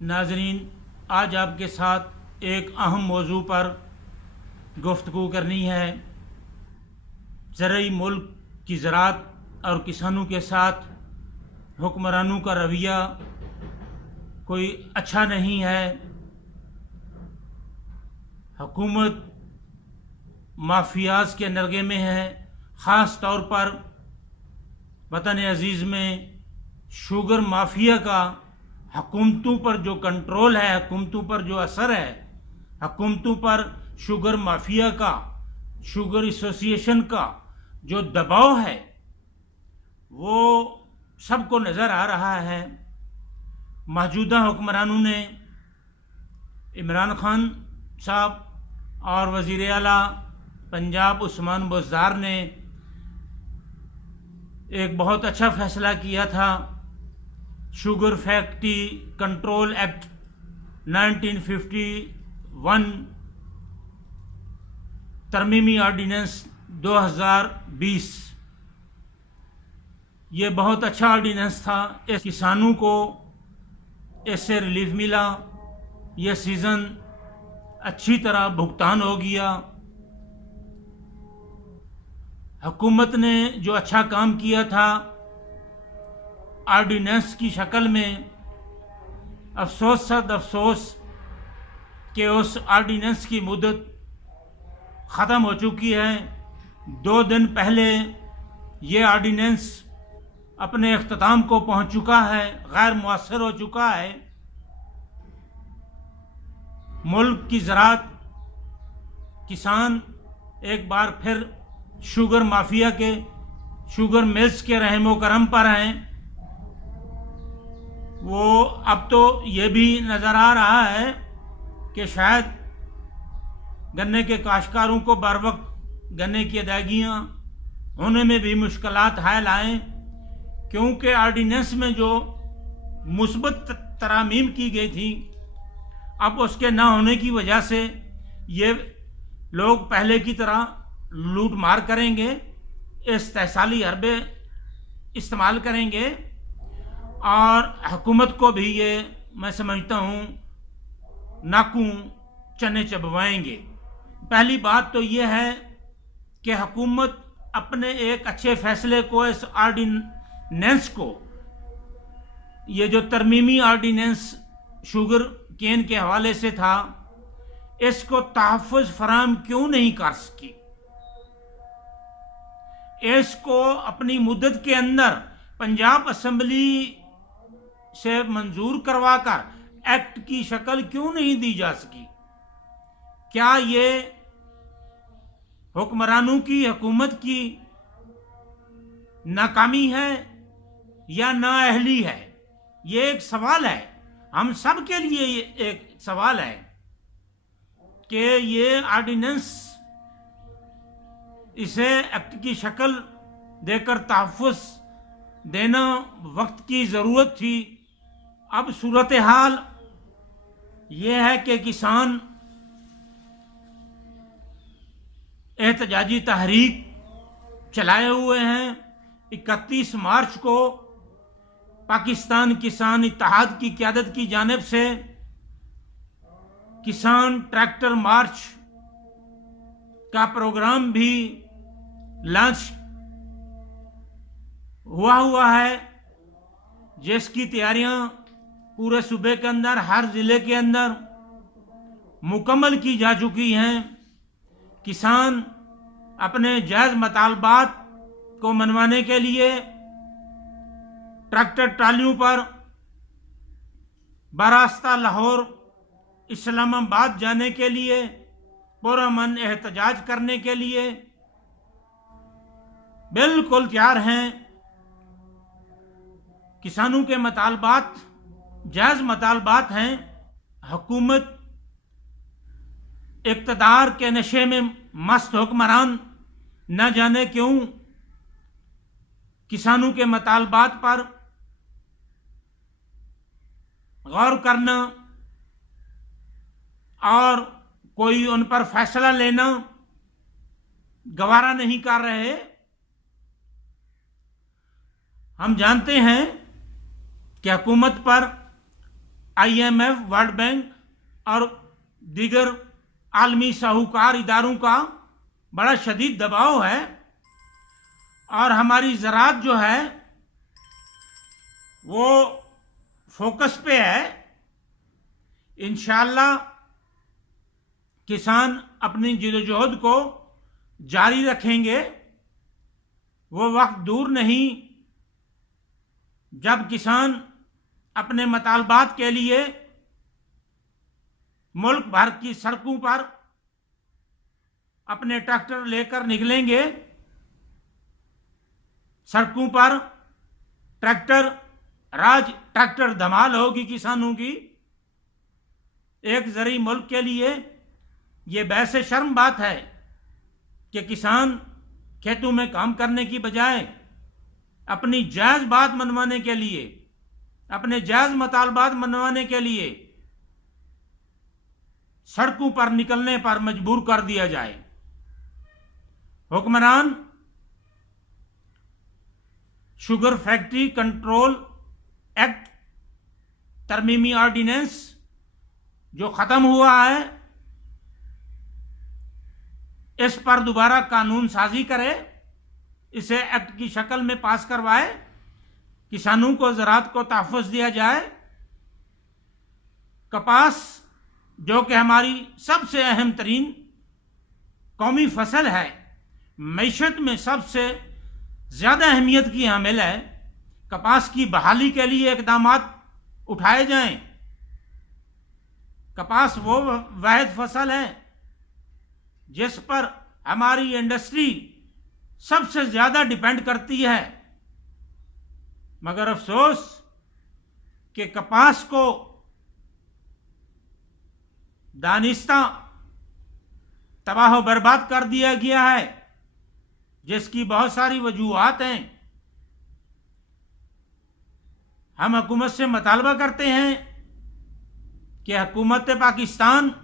नाजरीन, आज आपके साथ एक अहम मौजू पर गुफ्तगू करनी है। ज़रई मुल्क की ज़राअत और किसानों के साथ हुक्मरानों का रवैया कोई अच्छा नहीं है। हुकूमत माफियाज के नरगे में है। ख़ास तौर पर वतन अज़ीज़ में शुगर माफिया का हुकूमतों पर जो कंट्रोल है, हुकूमतों पर जो असर है, हुकूमतों पर शुगर माफिया का, शुगर एसोसिएशन का जो दबाव है, वो सबको नज़र आ रहा है। मौजूदा हुक्मरानों ने, इमरान खान साहब और वज़ीर आला पंजाब उस्मान बुज़दार ने एक बहुत अच्छा फ़ैसला किया था। शुगर फैक्ट्री कंट्रोल एक्ट 1951 तरमीमी ऑर्डिनेंस 2020, ये बहुत अच्छा ऑर्डिनेंस था। इस किसानों को इससे रिलीफ मिला। यह सीज़न अच्छी तरह भुगतान हो गया। हुकूमत ने जो अच्छा काम किया था ऑर्डिनेंस की शक्ल में, अफसोस सद अफसोस कि उस ऑर्डिनेंस की मुद्दत ख़त्म हो चुकी है। 2 दिन पहले ये ऑर्डिनेंस अपने अख्ताम को पहुंच चुका है, गैर मुअस्सर हो चुका है। मुल्क की ज़राअत, किसान एक बार फिर शुगर माफिया के, शुगर मिल्स के रहमो करम पर हैं। वो अब तो ये भी नज़र आ रहा है कि शायद गन्ने के काश्तकारों को बर वक्त गन्ने की अदायगियाँ होने में भी मुश्किलात हायल आएँ, क्योंकि ऑर्डिनेंस में जो मुस्बत तरामीम की गई थी, अब उसके ना होने की वजह से ये लोग पहले की तरह लूट मार करेंगे, इस्तेहसाली हरबे इस्तेमाल करेंगे और हुकूमत को भी ये मैं समझता हूँ नाकू चने चबवाएंगे। पहली बात तो ये है कि हुकूमत अपने एक अच्छे फैसले को, इस ऑर्डिनेंस को, ये जो तरमीमी ऑर्डिनेंस शुगर केन के हवाले से था, इसको तहफ़्फ़ुज़ फराहम क्यों नहीं कर सकी? इसको अपनी मुद्दत के अंदर पंजाब असम्बली से मंजूर करवाकर एक्ट की शक्ल क्यों नहीं दी जा सकी? क्या ये हुक्मरानों की, हुकूमत की नाकामी है या नाअहली है? ये एक सवाल है, हम सब के लिए ये एक सवाल है कि ये ऑर्डिनेंस, इसे एक्ट की शक्ल देकर तहफ़्फ़ुज़ देना वक्त की ज़रूरत थी। अब सूरत हाल ये है कि किसान एहतजाजी तहरीक चलाए हुए हैं। 31 मार्च को पाकिस्तान किसान इत्तेहाद की क़यादत की जानिब से किसान ट्रैक्टर मार्च का प्रोग्राम भी लॉन्च हुआ है, जिसकी तैयारियां पूरे सूबे के अंदर, हर ज़िले के अंदर मुकम्मल की जा चुकी हैं। किसान अपने जायज़ मतालबात को मनवाने के लिए ट्रैक्टर ट्रालियों पर बरास्ता लाहौर, इस्लामाबाद जाने के लिए पुरअमन एहतजाज करने के लिए बिल्कुल तैयार हैं। किसानों के मतालबात जायज़ मतालबात हैं। हुकूमत, इक़्तिदार के नशे में मस्त हुक्मरान न जाने क्यों किसानों के मतालबात पर गौर करना और कोई उन पर फैसला लेना गवारा नहीं कर रहे। हम जानते हैं कि हुकूमत पर IMF, वर्ल्ड बैंक और दीगर आलमी साहूकार इदारों का बड़ा शदीद दबाव है और हमारी ज़राअत जो है वो फोकस पे है। इंशाअल्लाह किसान अपनी जिद्दोजहद को जारी रखेंगे। वो वक्त दूर नहीं जब किसान अपने मतालबात के लिए मुल्क भर की सड़कों पर अपने ट्रैक्टर लेकर निकलेंगे। सड़कों पर ट्रैक्टर राज, ट्रैक्टर धमाल होगी किसानों की। एक ज़री मुल्क के लिए ये वैसे शर्म बात है कि किसान खेतों में काम करने की बजाय अपनी जायज़ बात मनवाने के लिए, अपने जायज़ मतालबात मनवाने के लिए सड़कों पर निकलने पर मजबूर कर दिया जाए। हुक्मरान शुगर फैक्ट्री कंट्रोल एक्ट तरमीमी ऑर्डिनेंस जो ख़त्म हुआ है, इस पर दोबारा कानून साजी करे, इसे एक्ट की शक्ल में पास करवाए, किसानों को ज़राअत को तहफ़्फ़ुज़ दिया जाए। कपास जो कि हमारी सबसे अहम तरीन कौमी फसल है, मईशत में सबसे ज़्यादा अहमियत की हामिल है, कपास की बहाली के लिए इक़दामात उठाए जाएं। कपास वो वाहिद फसल है जिस पर हमारी इंडस्ट्री सबसे ज़्यादा डिपेंड करती है, मगर अफसोस कि कपास को दानिस्ता तबाह बर्बाद कर दिया गया है, जिसकी बहुत सारी वजूहात हैं। हम हुकूमत से मुतालबा करते हैं कि हुकूमत पाकिस्तान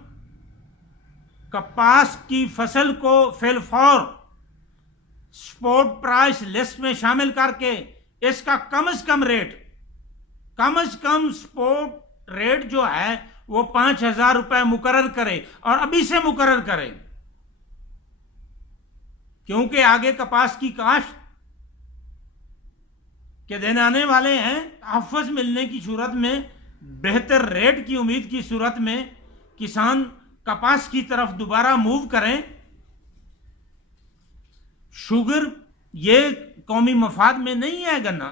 कपास की फसल को फिलफौर स्पोर्ट प्राइस लिस्ट में शामिल करके इसका कम से कम स्पोर्ट रेट जो है वो 5,000 रुपये मुकर्रर करे और अभी से मुकर्रर करे, क्योंकि आगे कपास की काश्त के दिन आने वाले हैं। तहफ़्फ़ुज़ मिलने की सूरत में, बेहतर रेट की उम्मीद की सूरत में किसान कपास की तरफ दोबारा मूव करें। शुगर ये कौमी मफाद में नहीं है गन्ना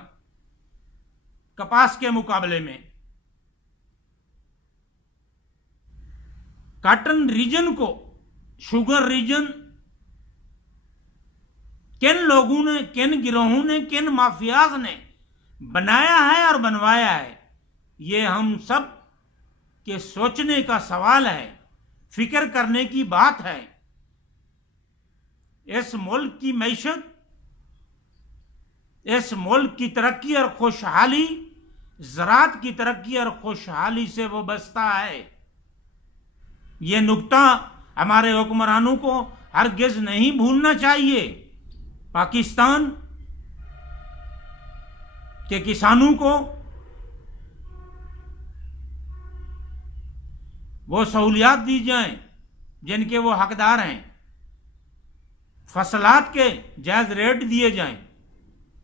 कपास के मुकाबले में। कॉटन रीजन को शुगर रीजन किन लोगों ने, किन गिरोहों ने, किन माफियाज ने बनाया है और बनवाया है, ये हम सब के सोचने का सवाल है, फिक्र करने की बात है। इस मुल्क की मैशत, इस मुल्क की तरक्की और खुशहाली, ज़राअत की तरक्की और खुशहाली से वो बसता है। ये नुक्ता हमारे हुक्मरानों को हरगिज़ नहीं भूलना चाहिए। पाकिस्तान के किसानों को वो सहूलियात दी जाएं जिनके वो हकदार हैं, फसलात के जायज़ रेट दिए जाएं।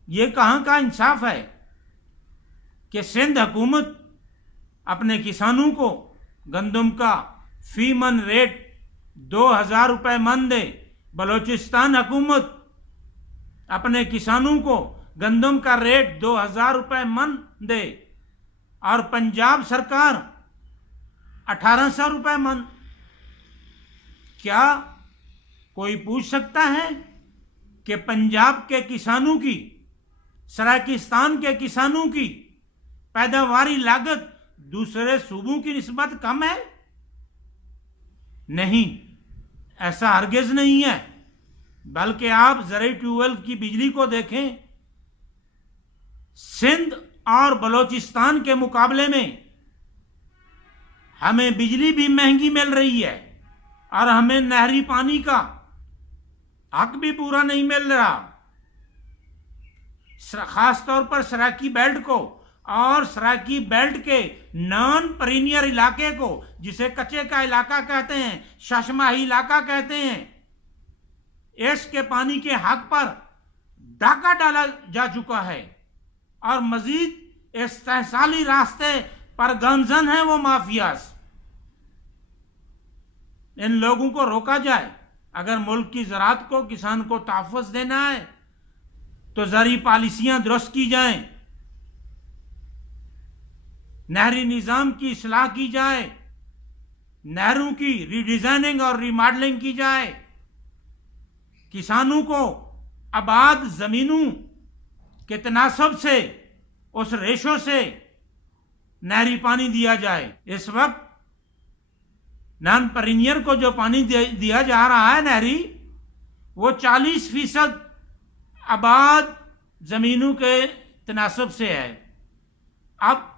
ये कहाँ का इंसाफ है कि सिंध हुकूमत अपने किसानों को गंदम का फी मन रेट 2,000 रुपये मन दे, बलूचिस्तान हुकूमत अपने किसानों को गंदम का रेट 2,000 रुपये मन दे और पंजाब सरकार 1,800 रुपये मन। क्या कोई पूछ सकता है कि पंजाब के किसानों की, सराकिस्तान के किसानों की पैदावारी लागत दूसरे सूबों की निस्बत कम है? नहीं, ऐसा हरगिज़ नहीं है। बल्कि आप ज़राई ट्यूबवेल की बिजली को देखें, सिंध और बलूचिस्तान के मुकाबले में हमें बिजली भी महंगी मिल रही है और हमें नहरी पानी का हक भी पूरा नहीं मिल रहा। खास तौर पर सराकी बेल्ट को और सराकी बेल्ट के नॉन परीनियर इलाके को, जिसे कच्चे का इलाका कहते हैं, शशमाही इलाका कहते हैं, इसके पानी के हक पर डाका डाला जा चुका है। और मजीद इस तहसाली रास्ते पर गमजन है वो माफियाज। इन लोगों को रोका जाए। अगर मुल्क की ज़राअत को, किसान को तहफ़्फ़ुज़ देना है तो ज़रूरी पॉलिसियां दुरुस्त की जाएं, नहरी निज़ाम की इस्लाह की जाए, नहरों की रीडिज़ाइनिंग और रीमॉडलिंग की जाए, किसानों को आबाद ज़मीनों के तनासब से, उस रेशो से नहरी पानी दिया जाए। इस वक्त नॉन परीनियर को जो पानी दिया जा रहा है नहरी, वो 40% आबाद ज़मीनों के तनासब से है। अब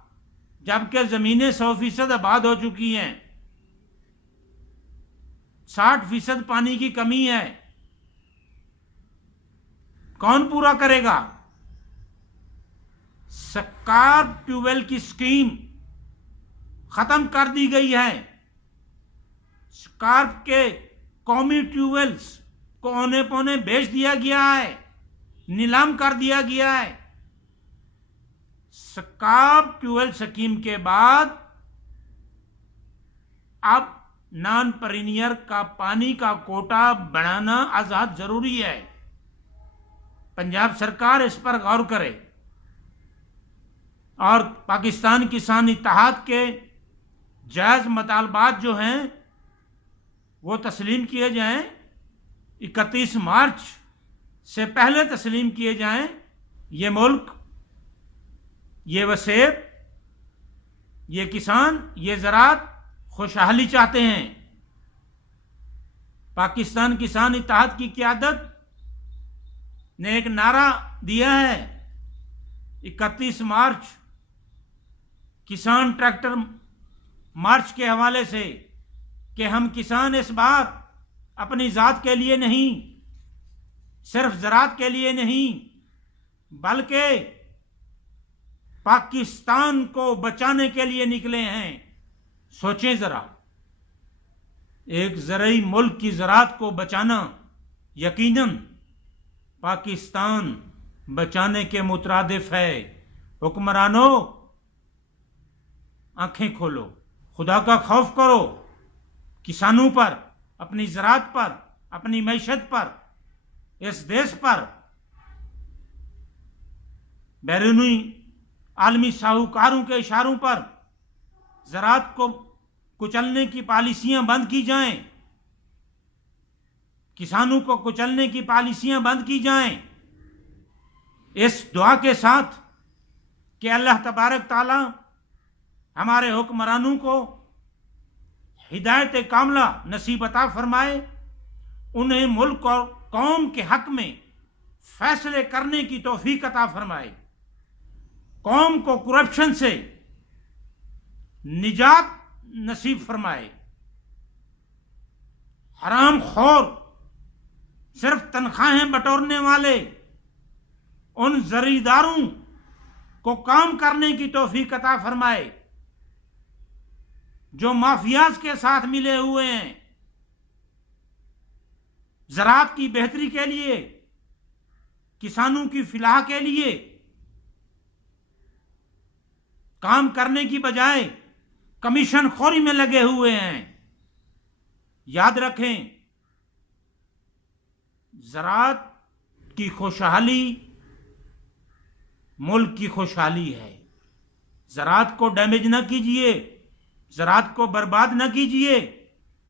जबकि ज़मीनें 100% आबाद हो चुकी हैं, 60% पानी की कमी है, कौन पूरा करेगा? स्कार्प ट्यूबवेल की स्कीम खत्म कर दी गई है। स्कार्प के कौमी ट्यूबवेल्स को औने पौने बेच दिया गया है, नीलाम कर दिया गया है। स्कार्प ट्यूबवेल स्कीम के बाद अब नॉन परीनियर का पानी का कोटा बढ़ाना आजाद जरूरी है। पंजाब सरकार इस पर गौर करे और पाकिस्तान किसान इत्तेहाद के जायज़ मुतालबात जो हैं वो तस्लीम किए जाएं, 31 मार्च से पहले तस्लीम किए जाएं। ये मुल्क, ये वसेब, ये किसान, ये ज़राअत खुशहाली चाहते हैं। पाकिस्तान किसान इत्तेहाद की क़यादत ने एक नारा दिया है 31 मार्च किसान ट्रैक्टर मार्च के हवाले से कि हम किसान इस बार अपनी ज़ात के लिए नहीं, सिर्फ ज़राअत के लिए नहीं, बल्कि पाकिस्तान को बचाने के लिए निकले हैं। सोचें ज़रा, एक ज़रई मुल्क की ज़राअत को बचाना यकीनन पाकिस्तान बचाने के मुतरादिफ है। हुक्मरानों, आंखें खोलो, खुदा का खौफ करो, किसानों पर, अपनी ज़राअत पर, अपनी मैशत पर, इस देश पर बैरूनी आलमी साहूकारों के इशारों पर ज़राअत को कुचलने की पॉलिसियां बंद की जाएं, किसानों को कुचलने की पॉलिसियां बंद की जाएं। इस दुआ के साथ कि अल्लाह तबारक ताला हमारे हुक्मरानों को हिदायत कामला नसीब अता फरमाए, उन्हें मुल्क और कौम के हक में फैसले करने की तौफीक अता फरमाए, कौम को करप्शन से निजात नसीब फरमाए, हराम खोर, सिर्फ तनख्वाहें बटोरने वाले उन जरीदारों को काम करने की तौफीक अता फरमाए जो माफियाज के साथ मिले हुए हैं। ज़राअत की बेहतरी के लिए, किसानों की फिलाह के लिए काम करने की बजाय कमीशन खोरी में लगे हुए हैं। याद रखें, ज़राअत की खुशहाली मुल्क की खुशहाली है। ज़राअत को डैमेज न कीजिए, ज़राअत को बर्बाद न कीजिए।